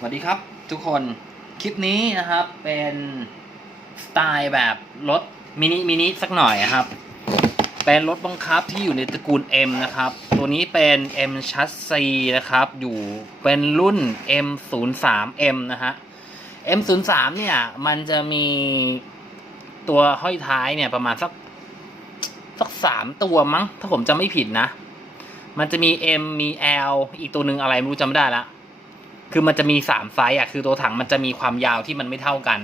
สวัสดีครับทุกคนคลิปนี้นะครับเป็นสไตล์แบบรถมินิมินิสักหน่อยครับ เป็นรถบังคับที่อยู่ในตระกูล M นะครับ ตัวนี้เป็น M Chassis นะครับ อยู่เป็นรุ่น M03M นะฮะ M03 เนี่ยมันจะมีตัวห้อยท้ายเนี่ยประมาณสักสักสามตัวมั้ง ถ้าผมจำไม่ผิดนะ มันจะมี M มี L อีกตัวหนึ่งอะไรไม่รู้จำไม่ได้ละ คือมันจะมีสามไซส์อะคือตัวถังมันจะมีความยาวที่มันไม่เท่ากัน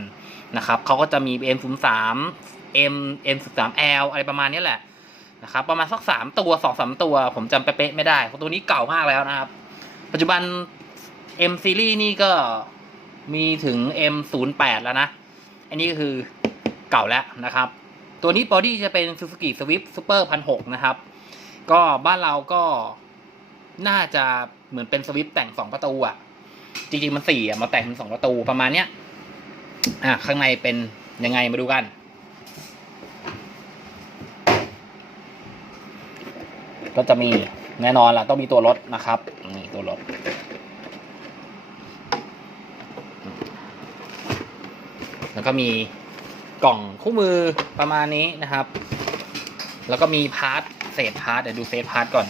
นะครับเขาก็จะมี M 0 3 M M 1 3 L อะไรประมาณนี้แหละนะครับประมาณสักสามตัวสองสามตัว ผมจำเป๊ะไม่ได้เพราะตัวนี้เก่ามากแล้วนะครับ ปัจจุบัน M series นี่ก็มีถึง M 0 8 แล้วนะ อันนี้ก็คือเก่าแล้วนะครับ ตัวนี้บอดี้จะเป็น Suzuki Swift Super 1006 นะครับ ก็บ้านเราก็น่าจะเหมือนเป็นสวิฟแต่งสองประตูอะ จริงๆมันสี่อะมาแต่งเป็นสองประตูประมาณเนี้ยอะข้างในเป็นยังไงมาดูกัน ก็จะมีแน่นอนล่ะต้องมีตัวรถนะครับนี่ตัวรถแล้วก็มีกล่องคู่มือประมาณนี้นะครับ แล้วก็มีพาร์ทเศษพาร์ทเดี๋ยวดูเศษพาร์ทก่อน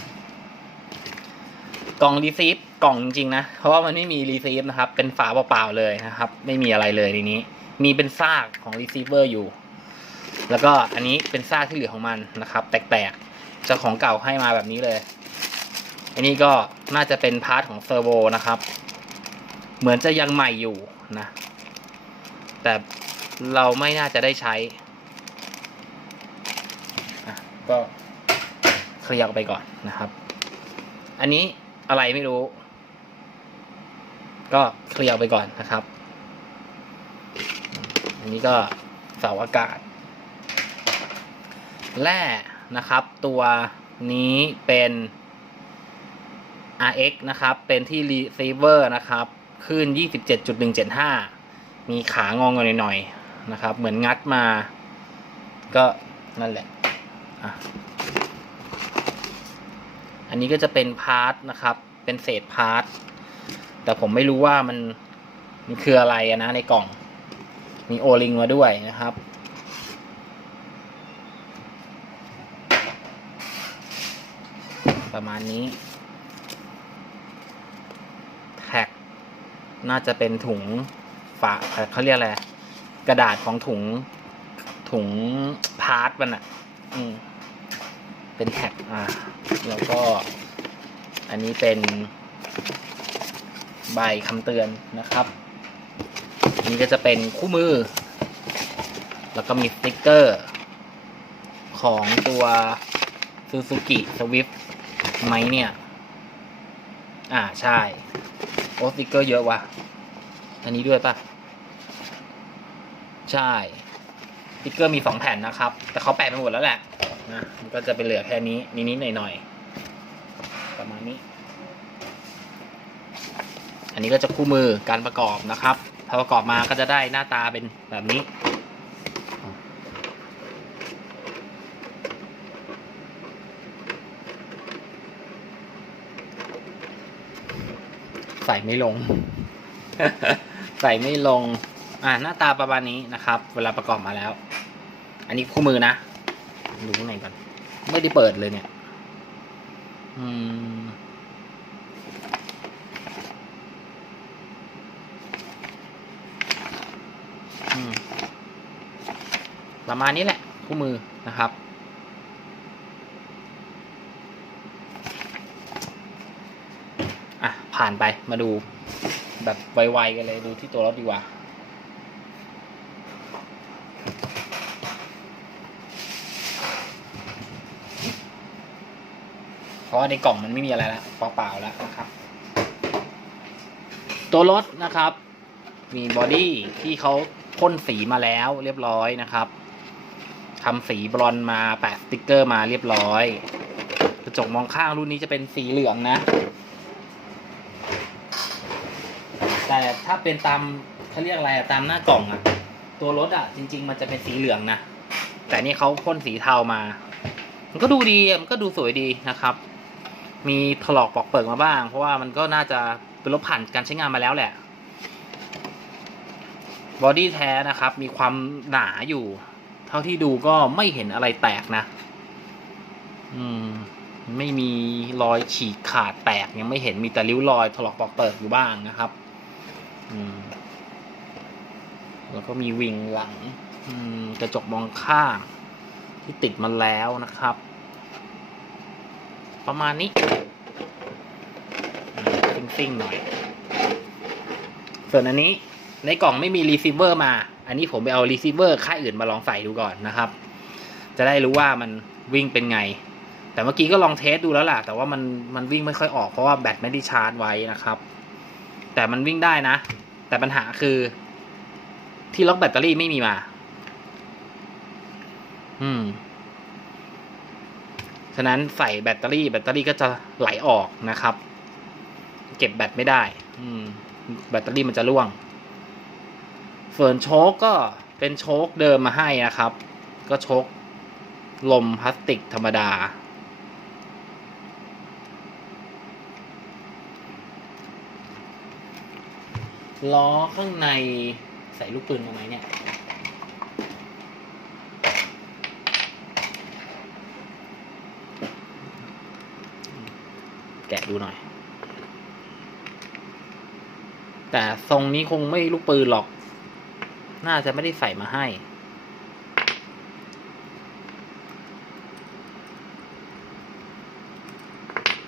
กล่องรีซีฟ กล่องจริงๆนะ เพราะว่ามันไม่มีรีซีฟนะครับ เป็นฝาเปล่าๆเลยนะครับ ไม่มีอะไรเลยในนี้ มีเป็นซากของรีซีเวอร์อยู่ แล้วก็อันนี้เป็นซากที่เหลือของมันนะครับ แตกๆเจ้าของเก่าให้มาแบบนี้เลย อันนี้ก็น่าจะเป็นพาร์ทของเซอร์โวนะครับ เหมือนจะยังใหม่อยู่นะ แต่เราไม่น่าจะได้ใช้ ก็เคลียร์ไปก่อนนะครับ อันนี้อะไรไม่รู้ ก็เคลียร์ไปก่อนนะครับ อันนี้ก็เสาอากาศ แร่นะครับ ตัวนี้เป็น RX นะครับ เป็นที่ receiver นะครับขึ้น 27.175 มีขางองหน่อยๆนะครับ เหมือนงัดมา ก็นั่นแหละอะอันนี้ก็จะเป็นพาร์ทนะครับ เป็นเศษพาร์ท แต่ผมไม่รู้ว่ามันมันคืออะไรนะในกล่อง มีโอลิงมาด้วยนะครับ ประมาณนี้ แท็ก น่าจะเป็นถุงฝาเขาเรียกอะไร กระดาษของถุงถุงพาร์ทมันอะอืมเป็นแท็กอ่า แล้วก็ อันนี้เป็น ใบคำเตือนนะครับอันนี้ก็จะเป็นคู่มือ แล้วก็มีสติ๊กเกอร์ ของตัว Suzuki Swift ไหมเนี่ย อ่าใช่ โอ้สติ๊กเกอร์เยอะว่ะ อันนี้ด้วยปะใช่สติ๊กเกอร์มีสองแผ่นนะครับ แต่เขาแปะไปหมดแล้วแหละนะมันก็จะเป็นเหลือแค่นี้นิดๆหน่อยๆประมาณนี้ อันนี้ก็จะคู่มือการประกอบนะครับพอประกอบมาก็จะได้หน้าตาเป็นแบบนี้ ใส่ไม่ลง ใส่ไม่ลง อ่าหน้าตาประมาณนี้นะครับ เวลาประกอบมาแล้ว อันนี้คู่มือนะ ดูข้างในก่อน ไม่ได้เปิดเลยเนี่ย อืม อืม ประมาณนี้แหละคู่มือนะครับ อะ ผ่านไปมาดูแบบไวๆกันเลยดูที่ตัวรถดีกว่าเพราะว่าในกล่องมันไม่มีอะไรแล้วเปล่าๆแล้วนะครับ ตัวรถนะครับ มีบอดี้ที่เขา พ่นสีมาแล้วเรียบร้อยนะครับทำสีบรอนมาแปะสติกเกอร์มาเรียบร้อย กระจกมองข้างรุ่นนี้จะเป็นสีเหลืองนะ แต่ถ้าเป็นตามเขาเรียกอะไรอะตามหน้ากล่องอะตัวรถอะจริง ๆ มันจะเป็นสีเหลืองนะ แต่นี่เขาพ่นสีเทามา มันก็ดูดีมันก็ดูสวยดีนะครับ มีถลอกปอกเปิกมาบ้าง เพราะว่ามันก็น่าจะเป็นรถผ่านการใช้งานมาแล้วแหละ บอดี้แท้นะครับ มีความหนาอยู่ เท่าที่ดูก็ไม่เห็นอะไรแตกนะ อืม ไม่มีรอยฉีกขาดแตกยังไม่เห็นมีแต่ริ้วรอยถลอกปอกเปิดอยู่บ้างนะครับ อืม แล้วก็มีวิงหลัง อืม กระจกมองข้าง ที่ติดมาแล้วนะครับ ประมาณนี้ซิ่งซิ่งๆหน่อย ส่วนอันนี้ ในกล่องไม่มีรีเซิเวอร์มา อันนี้ผมไปเอารีเซิเวอร์ค่ายอื่นมาลองใส่ดูก่อนนะครับ จะได้รู้ว่ามันวิ่งเป็นไง แต่เมื่อกี้ก็ลองเทสดูแล้วล่ะ แต่ว่ามันมันวิ่งไม่ค่อยออกเพราะว่าแบตไม่ได้ชาร์จไว้นะครับ แต่มันวิ่งได้นะ แต่ปัญหาคือ ที่ล็อกแบตเตอรี่ไม่มีมา อืมฉะนั้นใส่แบตเตอรี่แบตเตอรี่ก็จะไหลออกนะครับ เก็บแบตไม่ได้ อืม แบตเตอรี่มันจะร่วง ส่วนโชคก็เป็นโชคเดิมมาให้นะครับ ก็โชคลมพลาสติกธรรมดา ล้อข้างในใส่ลูกปืนมาไหมเนี่ยแกะดูหน่อย แต่ทรงนี้คงไม่ลูกปืนหรอก น่าจะไม่ได้ใส่มาให้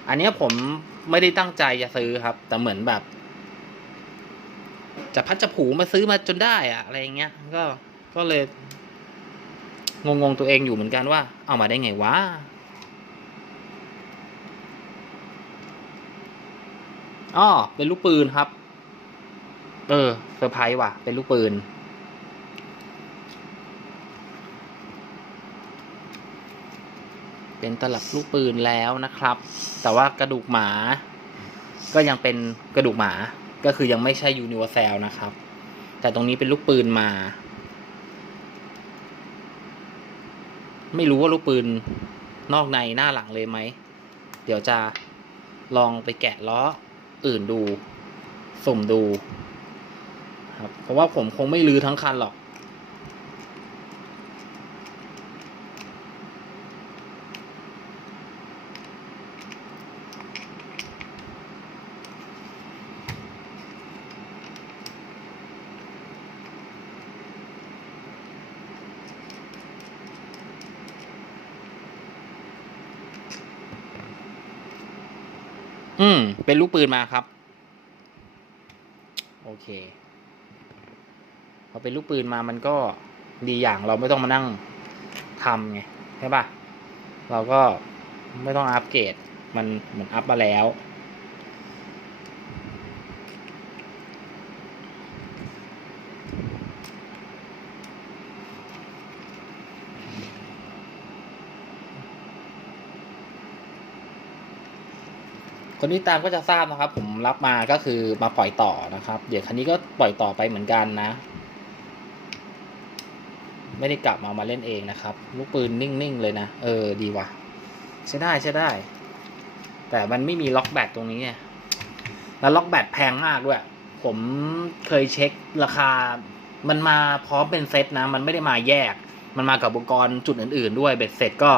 อันนี้ผมไม่ได้ตั้งใจจะซื้อครับ แต่เหมือนแบบ จะพัดจะผูมาซื้อมาจนได้อะอะไรอย่างเงี้ย ก็ก็เลย งงๆตัวเองอยู่เหมือนกันว่า เอามาได้ไงวะอ๋อเป็นลูกปืนครับ เออเซอร์ไพรส์ว่ะ เป็นลูกปืน เป็นตลับลูกปืนแล้วนะครับ แต่ว่ากระดูกหมา ก็ยังเป็นกระดูกหมาก็คือยังไม่ใช่ยูนิเวอร์แซลนะครับ แต่ตรงนี้เป็นลูกปืนมา ไม่รู้ว่าลูกปืนนอกในหน้าหลังเลยไหม เดี๋ยวจะลองไปแกะล้ออื่นดูสุ่มดูครับเพราะว่าผมคงไม่ลือทั้งคันหรอก อืม เป็นลูกปืนมาครับ โอเคพอเป็นลูกปืนมามันก็ดีอย่างเราไม่ต้องมานั่งทำไงใช่ปะเราก็ไม่ต้องอัปเกรดมันเหมือนอัพมาแล้ว คนที่ตามก็จะทราบนะครับ ผมรับมาก็คือมาปล่อยต่อนะครับ เดี๋ยวคันนี้ก็ปล่อยต่อไปเหมือนกันนะ ไม่ได้กลับมามาเล่นเองนะครับ ลูกปืนนิ่งๆเลยนะ เออดีว่ะใช้ได้ใช้ได้ แต่มันไม่มีล็อกแบตตรงนี้ไงแล้วล็อกแบตแพงมากด้วย ผมเคยเช็คราคา มันมาพร้อมเป็นเซตนะ มันไม่ได้มาแยก มันมากับอุปกรณ์จุดอื่น ๆ ด้วยเบ็ดเสร็จก็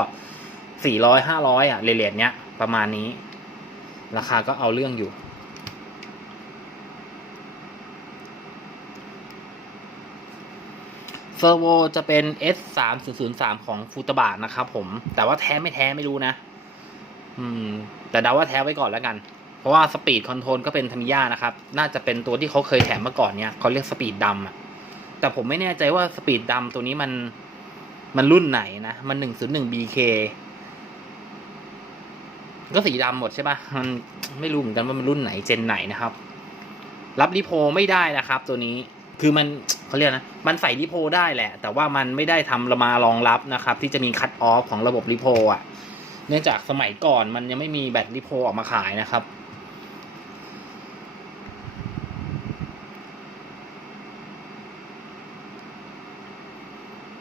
สี่ร้อยห้าร้อยอะเรทเนี้ยประมาณนี้ ราคาก็เอาเรื่องอยู่ เซอร์โวจะเป็น S 3 0 0 3ของฟูตบาทนะครับผม แต่ว่าแท้ไม่แท้ไม่รู้นะ อืม แต่เดาว่าแท้ไว้ก่อนแล้วกัน เพราะว่าสปีดคอนโทรลก็เป็นธรรมิยานะครับ น่าจะเป็นตัวที่เขาเคยแถมมาก่อนเนี่ยเขาเรียกสปีดดำอะแต่ผมไม่แน่ใจว่าสปีดดำตัวนี้มันมันรุ่นไหนนะ มัน 101 BK ก็สีดำหมดใช่ปะมันไม่รู้เหมือนกันว่ามันรุ่นไหนเจนไหนนะครับ รับรีโพไม่ได้นะครับ ตัวนี้ คือมันเขาเรียกนะ มันใส่รีโพได้แหละ แต่ว่ามันไม่ได้ทำมารองรับนะครับ ที่จะมีคัตออฟของระบบรีโพอะ เนื่องจากสมัยก่อนมันยังไม่มีแบตรีโพออกมาขายนะครับ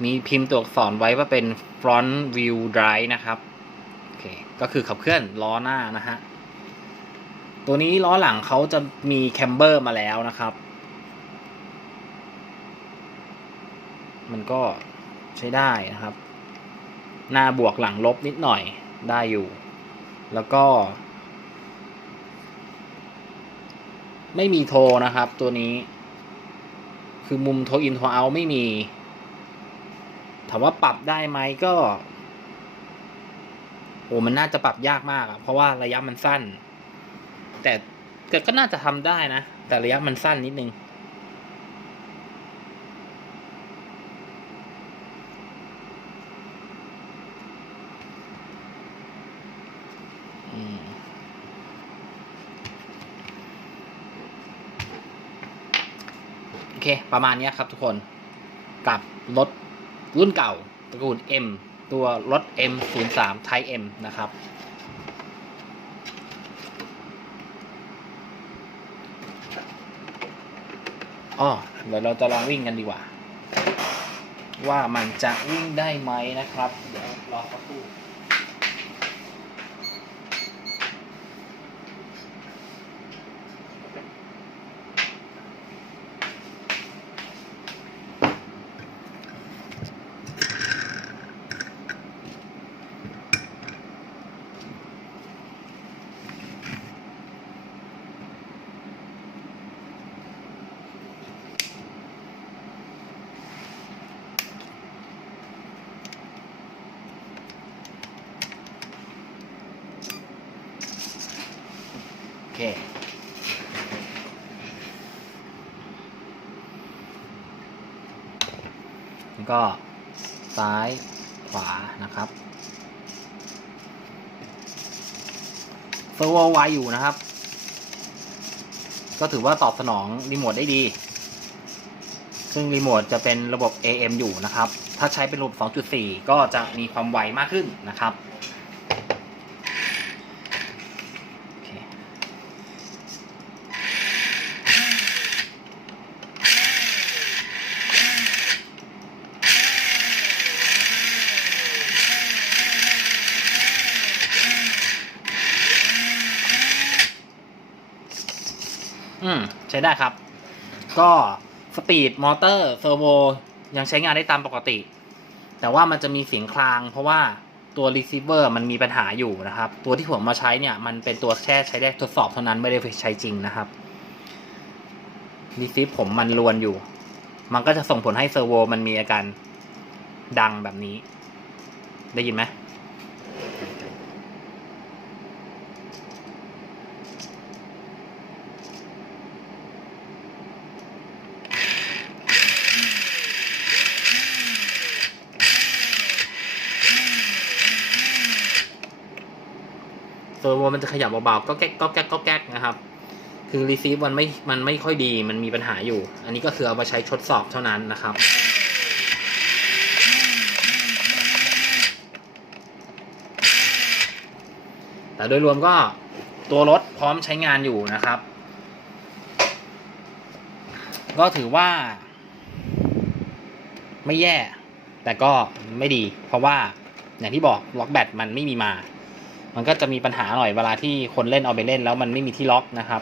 มีพิมพ์ตัวอักษรไว้ว่าเป็น front wheel drive นะครับ ก็คือขับเคลื่อนล้อหน้านะฮะ ตัวนี้ล้อหลังเขาจะมีแคมเบอร์มาแล้วนะครับ มันก็ใช้ได้นะครับ หน้าบวกหลังลบนิดหน่อยได้อยู่ แล้วก็ ไม่มีโทนะครับตัวนี้ คือมุมโทอินโทเอาไม่มี ถามว่าปรับได้ไหมก็ โอ้มันน่าจะปรับยากมากอะเพราะว่าระยะมันสั้น แต่แต่ก็น่าจะทำได้นะ แต่ระยะมันสั้นนิดนึง โอเค ประมาณนี้ครับทุกคน กับรถรุ่นเก่าตระกูล M ตัวรถ M03 Type M นะครับอ๋อเดี๋ยวเราจะลองวิ่งกันดีกว่า ว่ามันจะวิ่งได้ไหมนะครับ เดี๋ยวรอสักครู่ เค แล้วก็ซ้ายขวานะครับเซอร์โวไวอยู่นะครับ ก็ถือว่าตอบสนองรีโมทได้ดี ซึ่งรีโมทจะเป็นระบบ AM อยู่นะครับ ถ้าใช้เป็นระบบ 2.4 ก็จะมีความไวมากขึ้นนะครับ โอเค อืม ใช้ได้ครับ ก็สปีดมอเตอร์เซอร์โวยังใช้งานได้ตามปกติ แต่ว่ามันจะมีเสียงคลาง เพราะว่าตัว receiver มันมีปัญหาอยู่นะครับ ตัวที่ผมมาใช้เนี่ย มันเป็นตัวแค่ใช้ได้ทดสอบเท่านั้นไม่ได้ใช้จริงนะครับ receive ผมมันลวนอยู่ มันก็จะส่งผลให้เซอร์โวมันมีอาการดังแบบนี้ ได้ยินไหม เซอร์โวมันจะขยับเบาๆก็แก๊กก็แก๊กก็แก๊กนะครับ คือรีซีฟมันไม่มันไม่ค่อยดีมันมีปัญหาอยู่ อันนี้ก็คือเอามาใช้ทดสอบเท่านั้นนะครับแต่โดยรวมก็ตัวรถพร้อมใช้งานอยู่นะครับ ก็ถือว่า ไม่แย่ แต่ก็ไม่ดี เพราะว่าอย่างที่บอกล็อกแบตมันไม่มีมา มันก็จะมีปัญหาหน่อยเวลาที่คนเล่นเอาไปเล่นแล้วมันไม่มีที่ล็อกนะครับ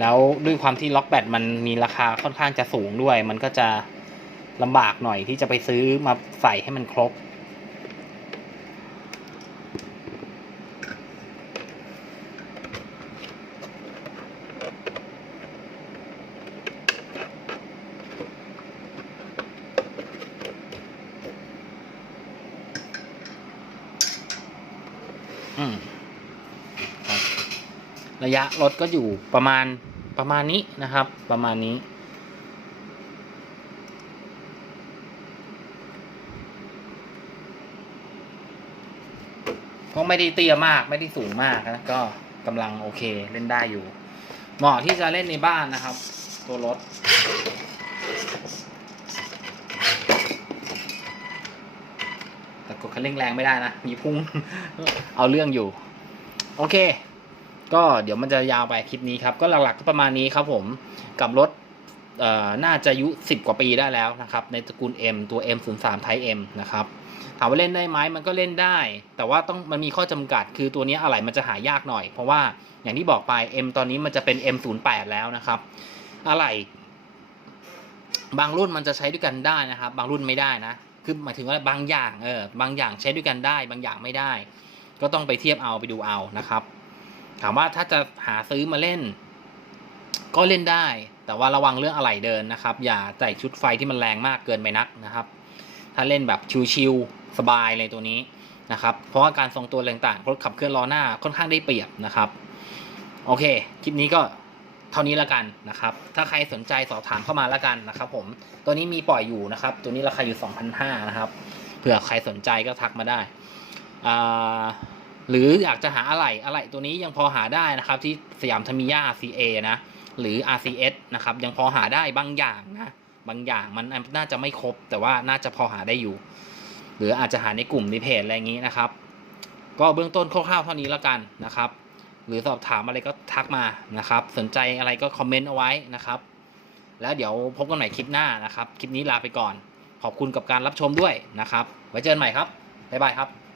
แล้วด้วยความที่ล็อกแบตมันมีราคาค่อนข้างจะสูงด้วย มันก็จะลำบากหน่อยที่จะไปซื้อมาใส่ให้มันครบ อืมครับระยะรถก็อยู่ประมาณประมาณนี้นะครับ ประมาณนี้ก็ไม่ได้เตี้ยมากไม่ได้สูงมากนะก็กำลังโอเคเล่นได้อยู่ เหมาะที่จะเล่นในบ้านนะครับ ตัวรถ แต่กด คันเร่งแรงไม่ได้นะ มีพุ่ง เอาเรื่องอยู่ โอเค ก็เดี๋ยวมันจะยาวไปคลิปนี้ครับ ก็หลักๆก็ประมาณนี้ครับผม กับรถเอ่อน่าจะอายุ 10 กว่าปีได้แล้วนะครับ ในตระกูล M ตัว M03 Type M นะครับ ถามว่าเล่นได้ไหมมันก็เล่นได้ แต่ว่าต้องมันมีข้อจำกัด คือตัวนี้อะไหล่มันจะหายากหน่อย เพราะว่าอย่างที่บอกไป M ตอนนี้มันจะเป็น M08 แล้วนะครับ อะไหล่บางรุ่นมันจะใช้ด้วยกันได้นะครับ บางรุ่นไม่ได้นะ คือหมายถึงว่าบางอย่างเออบางอย่างใช้ด้วยกันได้ บางอย่างไม่ได้ ก็ต้องไปเทียบเอาไปดูเอานะครับ ถามว่าถ้าจะหาซื้อมาเล่น ก็เล่นได้ แต่ว่าระวังเรื่องอะไหล่เดินนะครับ อย่าใส่ชุดไฟที่มันแรงมากเกินไปนักนะครับ ถ้าเล่นแบบชิวๆสบายเลยตัวนี้นะครับ เพราะว่าการทรงตัวแรงต่างรถขับเคลื่อนล้อหน้าค่อนข้างได้เปรียบนะครับ โอเค คลิปนี้ก็ เท่านี้แล้วกันนะครับ ถ้าใครสนใจสอบถามเข้ามาแล้วกันนะครับผม ตัวนี้มีปล่อยอยู่นะครับ ตัวนี้ราคาอยู่2,500นะครับ เผื่อใครสนใจก็ทักมาได้ หรืออยากจะหาอะไรอะไรตัวนี้ยังพอหาได้นะครับ ที่สยามธมิยา RCA นะ หรือ RCS นะครับ ยังพอหาได้บางอย่างนะ บางอย่างมันน่าจะไม่ครบ แต่ว่าน่าจะพอหาได้อยู่ หรืออาจจะหาในกลุ่มในเพจอะไรอย่างนี้นะครับ ก็เบื้องต้นคร่าวๆเท่านี้แล้วกันนะครับ หรือสอบถามอะไรก็ทักมานะครับ สนใจอะไรก็คอมเมนต์เอาไว้นะครับ แล้วเดี๋ยวพบกันใหม่คลิปหน้านะครับ คลิปนี้ลาไปก่อน ขอบคุณกับการรับชมด้วยนะครับ ไว้เจอกันใหม่ครับบ๊ายบายครับ